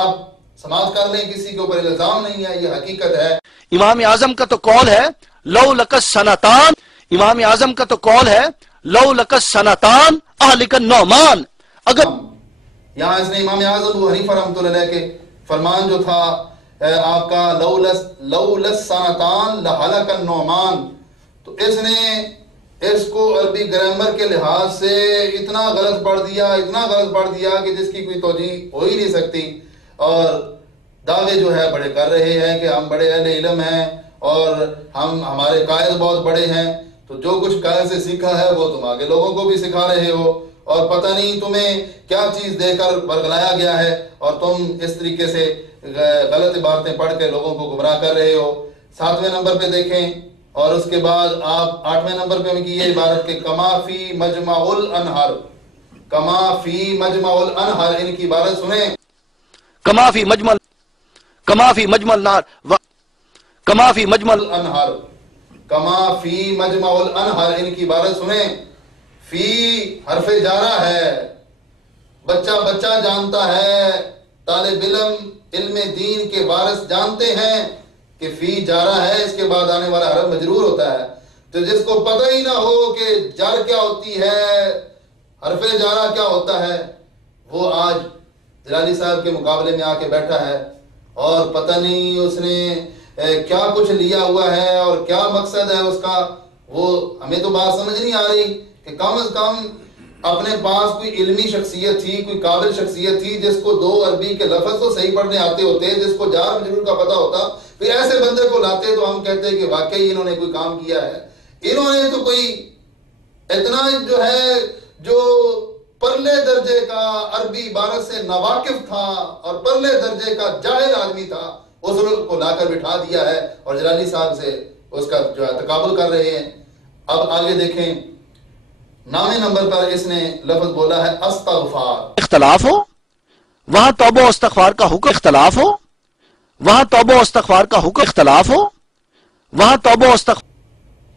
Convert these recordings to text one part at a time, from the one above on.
آپ سماعت کر لیں، کسی کے اوپر الزام نہیں ہے، یہ حقیقت ہے۔ امام اعظم کا تو قول ہے لو لکس سنتان، امام اعظم کا تو قول ہے لو لکس سنتان اہلک النعمان، اگر یہاں اس نے امام اعظم ابو حنیفہ رحمۃ اللہ علیہ کے فرمان جو تھا آپ کا لو لس سنتان لہلک النعمان، تو اس نے اس کو عربی گرامر کے لحاظ سے اتنا غلط پڑھ دیا کہ جس کی کوئی توجیہ ہو ہی نہیں سکتی، اور دعوے جو ہے بڑے کر رہے ہیں کہ ہم بڑے اہل علم ہیں اور ہمارے قائد بہت بڑے ہیں، تو جو کچھ قائد سے سیکھا ہے وہ تم آگے لوگوں کو بھی سکھا رہے ہو، اور پتہ نہیں تمہیں کیا چیز دے کر برگلایا گیا ہے، اور تم اس طریقے سے غلط عبارتیں پڑھ کے لوگوں کو گمراہ کر رہے ہو۔ 7ویں نمبر پہ دیکھیں، اور اس کے بعد آپ 8ویں نمبر پہ ان کی یہ عبارت کہ کما فی مجمع الانہر، کما فی مجمع الانہر، ان کی عبارت سنیں، کما فی مجمع النار کما فی مجمع الانہر، کما فی مجمع الانہر، ان کی عبارت سنیں۔ فی حرف جارہ ہے، بچہ جانتا ہے، طالب علم دین کے وارث جانتے ہیں کہ فی جارہ ہے، اس کے بعد آنے والا حرف مجرور ہوتا ہے، تو جس کو پتہ ہی نہ ہو کہ جر کیا ہوتی ہے، حرف جارہ کیا ہوتا ہے، وہ آج جلالی صاحب کے مقابلے میں آ کے بیٹھا ہے، اور پتہ نہیں اس نے کیا کچھ لیا ہوا ہے اور کیا مقصد ہے اس کا، وہ ہمیں تو بات سمجھ نہیں آ رہی کہ کم از کم اپنے پاس کوئی علمی شخصیت تھی، کوئی قابل شخصیت تھی جس کو 2 عربی کے لفظ تو صحیح پڑھنے آتے ہوتے، جس کو جار مجرور کا پتہ ہوتا، پھر ایسے بندے کو لاتے تو ہم کہتے کہ واقعی انہوں نے کوئی کام کیا ہے۔ انہوں نے تو کوئی اتنا جو ہے جو پرلے درجے کا عربی عبارت سے ناواقف تھا اور پرلے درجے کا جاہل آدمی تھا، اس کو لا کر بٹھا دیا ہے، اور جلالی صاحب سے اس کا جو ہے تقابل کر رہے ہیں۔ اب آگے دیکھیں، 9ویں نمبر پر اس نے لفظ بولا ہے استغفار، اختلاف ہو وہاں توبہ و استغفار کا حکم، اختلاف ہو وہاں توبہ و استغفار کا حکم، اختلاف ہو وہاں توبہ و استغفار،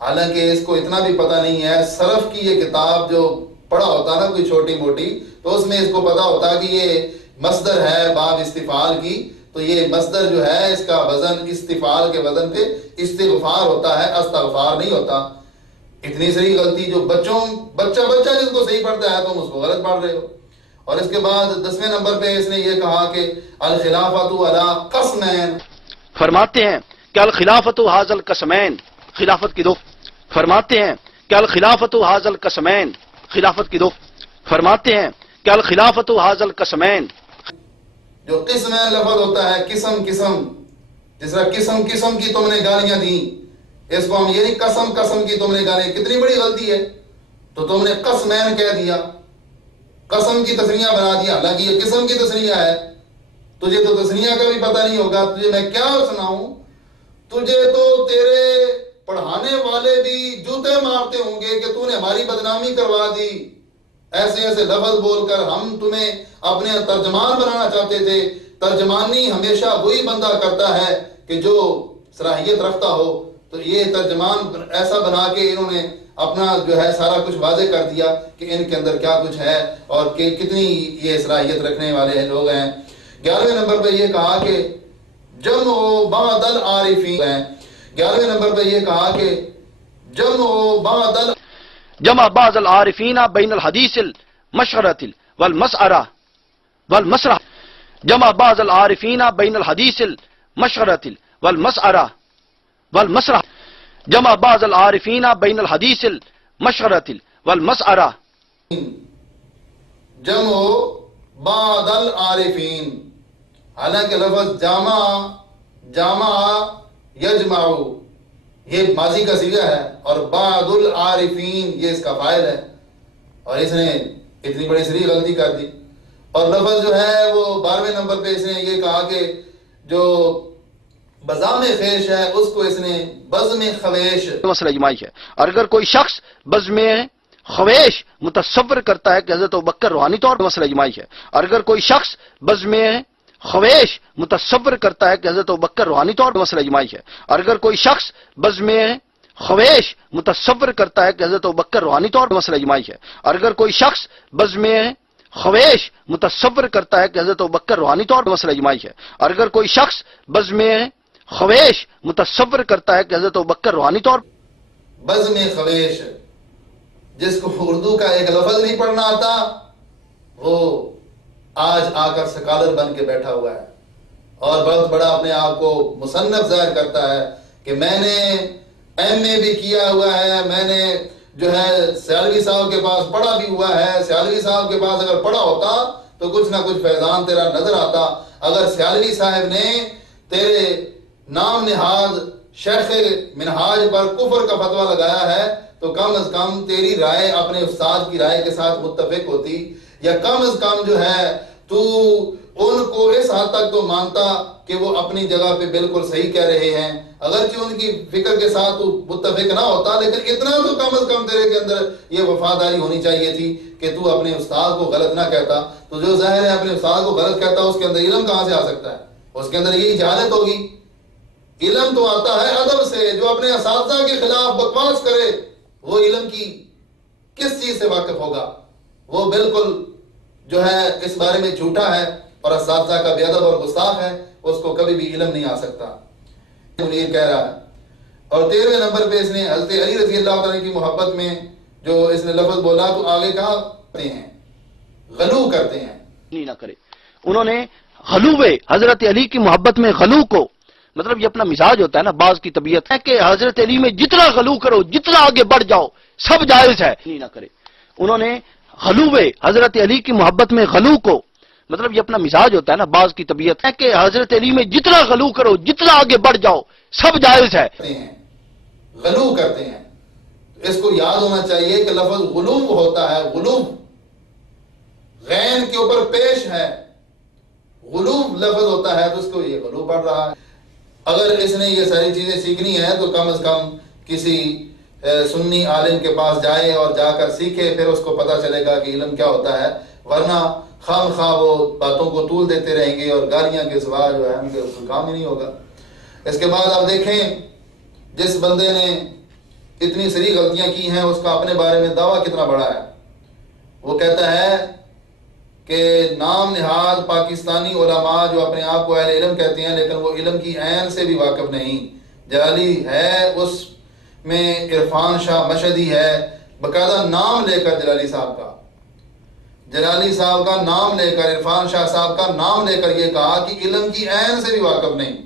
حالانکہ اس کو اتنا بھی پتہ نہیں ہے، صرف کی یہ کتاب جو پڑھا ہوتا نا کوئی چھوٹی موٹی، تو اس میں اس کو پتہ ہوتا کہ یہ مصدر ہے باب استفعال کی، تو یہ مصدر جو ہے اس کا وزن استفعال کے وزن پہ استغفار ہوتا ہے، استغفار نہیں ہوتا۔ اتنی صحیح غلطی جو بچہ جس کو صحیح پڑھتا ہے تم اس کو غلط پڑھ رہے ہو۔ اور اس کے بعد 10ویں نمبر پہ اس نے یہ کہا کہ الخلافۃ علی قسمین، فرماتے ہیں کہ الخلافت حاض القسمین، خلافت کی 2، فرماتے ہیں کہ الخلافت حاض القسمین، خلافت کی 2، فرماتے ہیں کہ الخلافت حاض القسمین، جو قسم لفظ ہوتا ہے قسم، جس طرح قسم کی تم نے گالیاں دیں، اس کو ہم یہ نہیں قسم کی تم نے گالیاں، کتنی بڑی غلطی ہے، تو تم نے قسمین کہہ دیا، قسم کی تسنیہ بنا دیا، حالانکہ یہ قسم کی تسنیہ ہے، تجھے تو تسنیہ کا بھی پتہ نہیں ہوگا، تجھے میں کیا سناؤں، تجھے تو تیرے پڑھانے والے بھی جوتے مارتے ہوں گے کہ تو نے ہماری بدنامی کروا دی، ایسے لفظ بول کر ہم تمہیں اپنے ترجمان بنانا چاہتے تھے۔ ترجمانی ہمیشہ وہی بندہ کرتا ہے کہ جو صلاحیت رکھتا ہو، تو یہ ترجمان ایسا بنا کے انہوں نے اپنا جو ہے سارا کچھ واضح کر دیا کہ ان کے اندر کیا کچھ ہے اور کہ کتنی یہ صلاحیت رکھنے والے لوگ ہیں۔ 11ویں نمبر پہ یہ کہا کہ جمع بعد العارفین، 11ویں نمبر پہ یہ کہا کہ جمع بعض العارفین بین الحدیث المشعرۃ والمسرح، جمع بعض العارفین بین الحدیث المشعرۃ والمسرح، جمع بعض العارفین بین الحدیث المشعرۃ والمسرح، جمع بعض العارفین، حالانکہ لفظ جامع یجمع یہ ماضی کا صیغہ ہے، اور بعض العارفین یہ اس کا فاعل ہے، اور اس نے اتنی بڑی صحیح غلطی کر دی۔ اور لفظ جو ہے وہ 12ویں نمبر پہ اس نے یہ کہا کہ جو بزم خیش ہے اس کو اس نے بزم خویش، مسئلہ اجماعی ہے، اور اگر کوئی شخص بزم خویش متصور کرتا ہے کہ حضرت ابوبکر روحانی طور پر، مسئلہ اجماعی ہے، اور اگر کوئی شخص بزم خویش متصور کرتا ہے کہ حضرت ابوبکر روحانی طور پر، مسئلہ اجماعی ہے، اور اگر کوئی شخص بزم خویش متصور کرتا ہے کہ حضرت ابوبکر روحانی طور پر، مسئلہ اجماعی ہے، اور اگر کوئی شخص بزم خواہش متصور کرتا ہے کہ حضرت ابوبکر روحانی طور پر مسئلہ اجماعی ہے، اور اگر کوئی شخص بزم خواہش متصور کرتا ہے کہ حضرت ابوبکر روحانی طور بزم خواہش، جس کو اردو کا ایک لفظ نہیں پڑھنا آتا، وہ آج آ کر سکالر بن کے بیٹھا ہوا ہے اور بہت بڑا اپنے آپ کو مصنف ظاہر کرتا ہے کہ میں نے ایم اے بھی کیا ہوا ہے، میں نے جو ہے سیالوی صاحب کے پاس پڑھا بھی ہوا ہے، سیالوی صاحب کے پاس اگر پڑھا ہوتا تو کچھ نہ کچھ فیضان تیرا نظر آتا، اگر سیالوی صاحب نے تیرے نام نہاد شیخ منہاج پر کفر کا فتویٰ لگایا ہے تو کم از کم تیری رائے اپنے استاد کی رائے کے ساتھ متفق ہوتی، یا کم از کم جو ہے تو ان کو اس حد تک تو مانتا کہ وہ اپنی جگہ پہ بالکل صحیح کہہ رہے ہیں، اگرچہ ان کی فکر کے ساتھ تو متفق نہ ہوتا، لیکن اتنا تو کم از کم تیرے کے اندر یہ وفاداری ہونی چاہیے تھی کہ تو اپنے استاد کو غلط نہ کہتا۔ تو جو ظاہر ہے اپنے استاد کو غلط کہتا اس کے اندر علم کہاں سے آ سکتا ہے؟ اس کے اندر یہی جہالت ہوگی۔ علم تو آتا ہے ادب سے، جو اپنے اساتذہ کے خلاف بکواس کرے وہ علم کی کس چیز سے واقف ہوگا؟ وہ بالکل جو ہے اس بارے میں جھوٹا ہے اور اساتذہ کا بے ادب اور گستاخ ہے، اس کو کبھی بھی علم نہیں آ سکتا۔ منیر کہہ رہا ہے، اور 13ویں نمبر پہ اس نے حضرت علی رضی اللہ تعالیٰ کی محبت میں جو اس نے لفظ بولا تو آگے کہا کرتے ہیں، غلو کرتے ہیں۔ نہیں نہ کرے، انہوں نے غلو حضرت علی کی محبت میں غلو کو، مطلب یہ اپنا مزاج ہوتا ہے نا، بعض کی طبیعت ہے کہ حضرت علی میں جتنا غلو کرو، جتنا آگے بڑھ جاؤ، سب جائز ہے، نہیں نہ کرے۔ انہوں نے غلو حضرت علی کی محبت میں غلو کو، مطلب یہ اپنا مزاج ہوتا ہے نا، بعض کی طبیعت ہے کہ حضرت علی میں جتنا غلو کرو، جتنا آگے بڑھ جاؤ، سب جائز ہے، غلو کرتے ہیں۔ اس کو یاد ہونا چاہیے کہ لفظ غلو ہوتا ہے، غلو غین کے اوپر پیش ہے، غلو لفظ ہوتا ہے تو اس کو یہ غلو پڑھ رہا ہے۔ اگر اس نے یہ ساری چیزیں سیکھنی ہے تو کم از کم کسی سنی عالم کے پاس جائے اور جا کر سیکھے، پھر اس کو پتا چلے گا کہ علم کیا ہوتا ہے، ورنہ خام خواہ وہ باتوں کو طول دیتے رہیں گے اور گالیاں کے سوا جو ہے ان کے کام ہی نہیں ہوگا۔ اس کے بعد آپ دیکھیں جس بندے نے اتنی ساری غلطیاں کی ہیں اس کا اپنے بارے میں دعویٰ کتنا بڑا ہے۔ وہ کہتا ہے کہ نام نہاد پاکستانی علماء جو اپنے آپ کو اہل علم کہتے ہیں لیکن وہ علم کی عین سے بھی واقف نہیں، جلالی ہے اس میں عرفان شاہ مشہدی ہے، باقاعدہ نام لے کر جلالی صاحب کا نام لے کر، عرفان شاہ صاحب کا نام لے کر یہ کہا کہ علم کی عین سے بھی واقف نہیں۔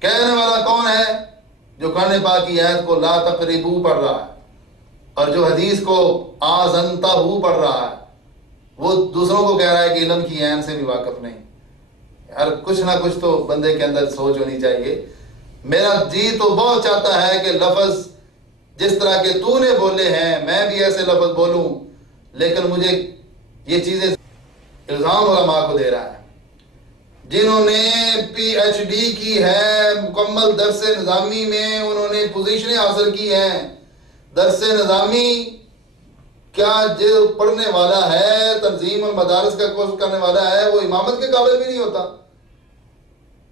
کہنے والا کون ہے؟ جو قرآن پاک کی آیت کو لا تقربو پڑھ رہا ہے اور جو حدیث کو آزنتہو پڑھ رہا ہے، وہ دوسروں کو کہہ رہا ہے کہ علم کی عین سے بھی واقف نہیں۔ یار کچھ نہ کچھ تو بندے کے اندر سوچ ہونی چاہیے۔ میرا جی تو بہت چاہتا ہے کہ لفظ جس طرح کے تو نے بولے ہیں میں بھی ایسے لفظ بولوں، لیکن مجھے یہ چیزیں الزام علماء کو دے رہا ہے جنہوں نے پی ایچ ڈی کی ہے، مکمل درس نظامی میں انہوں نے پوزیشنیں حاصل کی ہیں۔ درس نظامی کیا جو پڑھنے والا ہے، تنظیم المدارس کا کورس کرنے والا ہے، وہ امامت کے قابل بھی نہیں ہوتا۔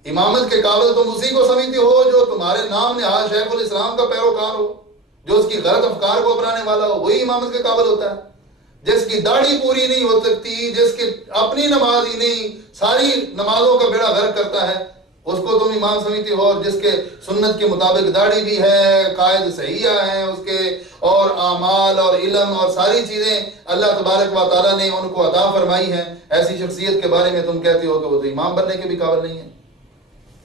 امامت کے قابل تم اسی کو سمجھتے ہو جو تمہارے نام نہاد شیخ الاسلام کا پیروکار ہو، جو اس کی غلط افکار کو اپنانے والا ہو، وہی امامت کے قابل ہوتا ہے۔ جس کی داڑھی پوری نہیں ہو سکتی، جس کی اپنی نماز ہی نہیں، ساری نمازوں کا بیڑا غرق کرتا ہے، اس کو تم امام سمجھتے ہو، اور جس کے سنت کے مطابق داڑھی بھی ہے، قائد صحیحہ ہیں اس کے، اور اعمال اور علم اور ساری چیزیں اللہ تبارک و تعالیٰ نے ان کو عطا فرمائی ہیں، ایسی شخصیت کے بارے میں تم کہتے ہو کہ وہ تو امام بننے کے بھی قابل نہیں ہے۔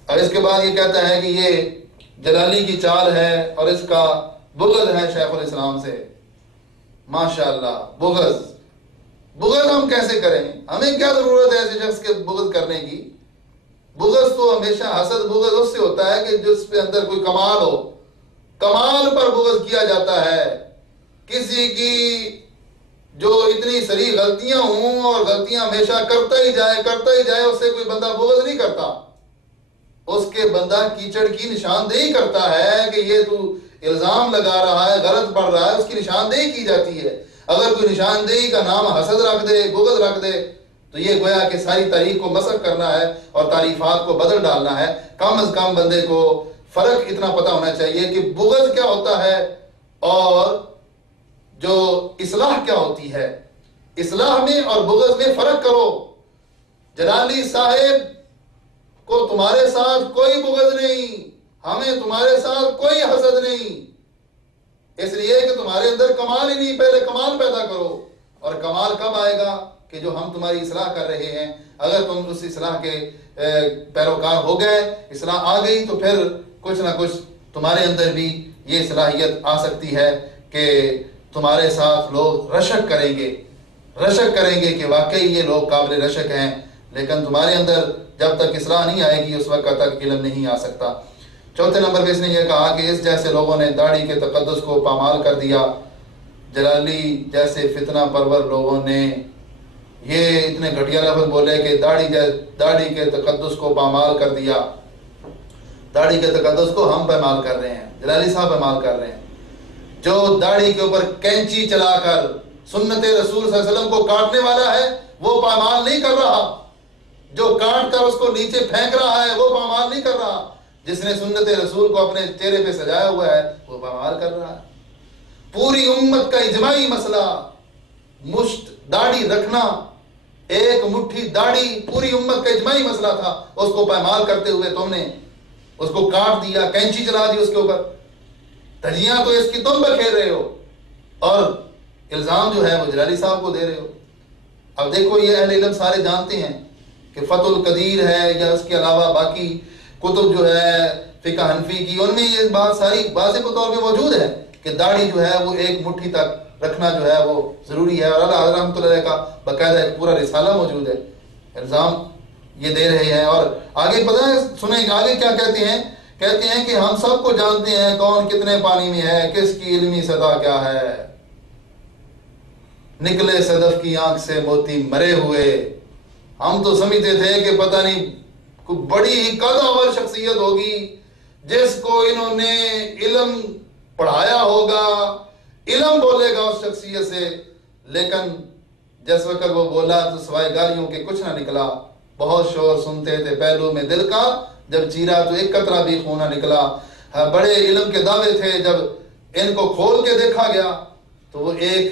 اور اس کے بعد یہ کہتا ہے کہ یہ جلالی کی چال ہے اور اس کا بغض ہے شیخ الاسلام سے۔ ماشاءاللہ بغض ہم کیسے کریں؟ ہمیں کیا ضرورت ہے ایسے شخص کے بغض کرنے کی؟ بغض تو ہمیشہ حسد بغض اس سے ہوتا ہے کہ جس پہ اندر کوئی کمال ہو، کمال پر بغض کیا جاتا ہے۔ کسی کی جو اتنی سری غلطیاں ہوں اور غلطیاں ہمیشہ کرتا ہی جائے اس سے کوئی بندہ بغض نہیں کرتا، اس کے بندہ کیچڑ کی نشاندہی کرتا ہے کہ یہ تو الزام لگا رہا ہے، غلط پڑھ رہا ہے، اس کی نشاندہی کی جاتی ہے۔ اگر کوئی نشاندہی کا نام حسد رکھ دے، بغض رکھ دے، تو یہ گویا کہ ساری تاریخ کو مسخ کرنا ہے اور تعریفات کو بدل ڈالنا ہے۔ کم از کم بندے کو فرق اتنا پتہ ہونا چاہیے کہ بغض کیا ہوتا ہے اور جو اصلاح کیا ہوتی ہے۔ اصلاح میں اور بغض میں فرق کرو. جلالی صاحب کو تمہارے ساتھ کوئی بغض نہیں، ہمیں تمہارے ساتھ کوئی حسد نہیں، اس لیے کہ تمہارے اندر کمال ہی نہیں. پہلے کمال پیدا کرو. اور کمال کب آئے گا؟ کہ جو ہم تمہاری اصلاح کر رہے ہیں، اگر تم اس اصلاح کے پیروکار ہو گئے، اصلاح آ گئی، تو پھر کچھ نہ کچھ تمہارے اندر بھی یہ صلاحیت آ سکتی ہے کہ تمہارے ساتھ لوگ رشک کریں گے کہ واقعی یہ لوگ قابل رشک ہیں. لیکن تمہارے اندر جب تک اصلاح نہیں آئے گی اس وقت تک علم نہیں آ سکتا. چوتھے نمبر پہ اس نے یہ کہا کہ اس جیسے لوگوں نے داڑھی کے تقدس کو پامال کر دیا. جلالی جیسے فتنہ پرور لوگوں نے یہ اتنے گھٹیا لفظ بولے کہ داڑھی کے تقدس کو پامال کر دیا. داڑھی کے تقدس کو ہم پامال کر رہے ہیں، جلالی صاحب پامال کر رہے ہیں. جو داڑھی کے اوپر کینچی چلا کر سنت رسول صلی اللہ علیہ وسلم کو کاٹنے والا ہے وہ پامال نہیں کر رہا. جو کاٹ کر اس کو نیچے پھینک رہا ہے وہ پامال نہیں کر رہا. جس نے سنت رسول کو اپنے چہرے پہ سجایا ہوا ہے وہ پامال کر رہا ہے. پوری امت کا اجماعی مسئلہ مشت داڑھی رکھنا، ایک مٹھی داڑھی پوری امت کا اجماعی مسئلہ تھا. اس کو پامال کرتے ہوئے تم نے اس کو کاٹ دیا، کینچی چلا دی اس کے اوپر. دھجیاں تو اس کی تم بکھیر رہے ہو اور الزام جو ہے وہ جلالی صاحب کو دے رہے ہو. اب دیکھو یہ اہل علم سارے جانتے ہیں کہ فتح القدیر ہے یا اس کے علاوہ باقی کتب جو ہے فقہ حنفی کی، ان میں یہ بات ساری واضح طور پہ موجود ہے کہ داڑھی جو ہے وہ ایک مٹھی تک رکھنا جو ہے وہ ضروری ہے. اور اللہ حضرت رحمۃ اللہ علیہ کا باقاعدہ ایک پورا رسالہ موجود ہے. الزام یہ دے رہے ہیں. اور آگے پتہ ہے سنیں آگے کیا کہتے ہیں کہ ہم سب کو جانتے ہیں کون کتنے پانی میں ہے، کس کی علمی سطح کیا ہے. نکلے صدف کی آنکھ سے موتی مرے ہوئے. ہم تو سمجھتے تھے کہ پتہ نہیں کوئی بڑی ہی قدور شخصیت ہوگی جس کو انہوں نے علم پڑھایا ہوگا، علم بولے گا اس شخصیت سے. لیکن جس وقت وہ بولا تو سوائے گالیوں کے کچھ نہ نکلا. بہت شور سنتے تھے پہلو میں دل کا، جب چیرا تو ایک قطرہ بھی خون نہ نکلا. بڑے علم کے دعوے تھے، جب ان کو کھول کے دیکھا گیا تو وہ ایک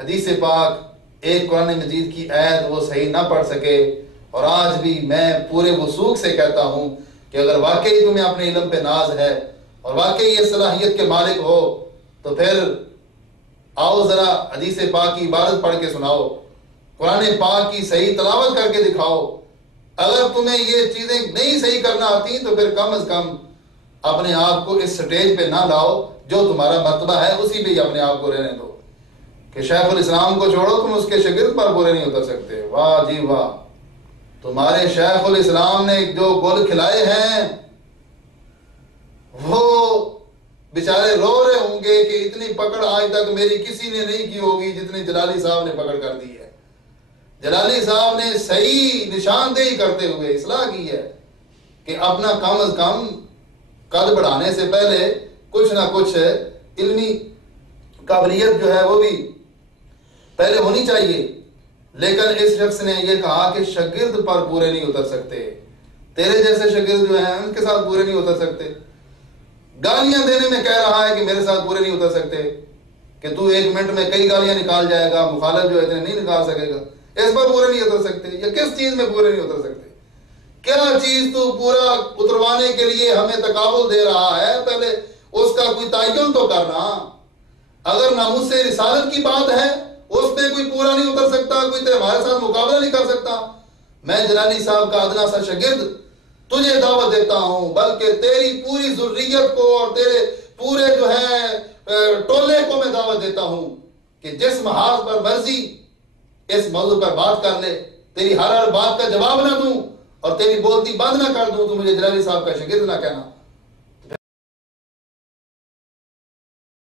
حدیث پاک، ایک قرآن مجید کی آیت وہ صحیح نہ پڑھ سکے. اور آج بھی میں پورے وثوق سے کہتا ہوں کہ اگر واقعی تمہیں اپنے علم پہ ناز ہے اور واقعی یہ صلاحیت کے مالک ہو تو پھر آؤ ذرا حدیث پاک کی عبارت پڑھ کے سناؤ، قرآن پاک کی صحیح تلاوت کر کے دکھاؤ. اگر تمہیں یہ چیزیں نہیں صحیح کرنا آتی تو پھر کم از کم اپنے آپ کو اس سٹیج پہ نہ لاؤ، جو تمہارا مرتبہ ہے اسی پہ ہی اپنے آپ کو رہنے دو. کہ شیخ الاسلام کو چھوڑو تم اس کے شاگرد پر برے نہیں اتر سکتے. واہ جی واہ، تمہارے شیخ الاسلام نے جو گل کھلائے ہیں وہ بیچارے رو رہے ہوں گے کہ اتنی پکڑ آج تک میری کسی نے نہیں کی ہوگی جتنی جلالی صاحب نے پکڑ کر دی ہے. جلالی صاحب نے صحیح نشاندہی کرتے ہوئے اصلاح کی ہے کہ اپنا کم از کم قد بڑھانے سے پہلے کچھ نہ کچھ علمی قابلیت جو ہے وہ بھی پہلے ہونی چاہیے. لیکن اس شخص نے یہ کہا کہ شاگرد پر پورے نہیں اتر سکتے. تیرے جیسے شاگرد جو ہیں ان کے ساتھ پورے نہیں اتر سکتے. گالیاں دینے میں کہہ رہا ہے کہ میرے ساتھ پورے نہیں اتر سکتے، کہ تو ایک منٹ میں کئی گالیاں نکال جائے گا، مخالف جو ہے اتنے نہیں نکال سکے گا. اس پر پورے نہیں اتر سکتے. یا کس چیز میں پورے نہیں اتر سکتے؟ کیا چیز تو پورا اتروانے کے لیے ہمیں تقابل دے رہا ہے؟ پہلے اس کا کوئی تعین تو کرنا. اگر ناموس رسالت کی بات ہے اس پہ کوئی پورا نہیں اتر سکتا، کوئی تمہارے ساتھ مقابلہ نہیں کر سکتا. میں جلالی صاحب کا ادنا سا شاگرد تجھے دعوت دیتا ہوں، بلکہ تیری پوری ذریت کو اور تیرے پورے جو ہے ٹولے کو میں دعوت دیتا ہوں کہ جس محاذ پر مرضی اس موضوع پر بات کر لے. تیری ہر بات کا جواب نہ دوں اور تیری بولتی بند نہ کر دوں تو مجھے جلالی صاحب کا شاگرد نہ کہنا.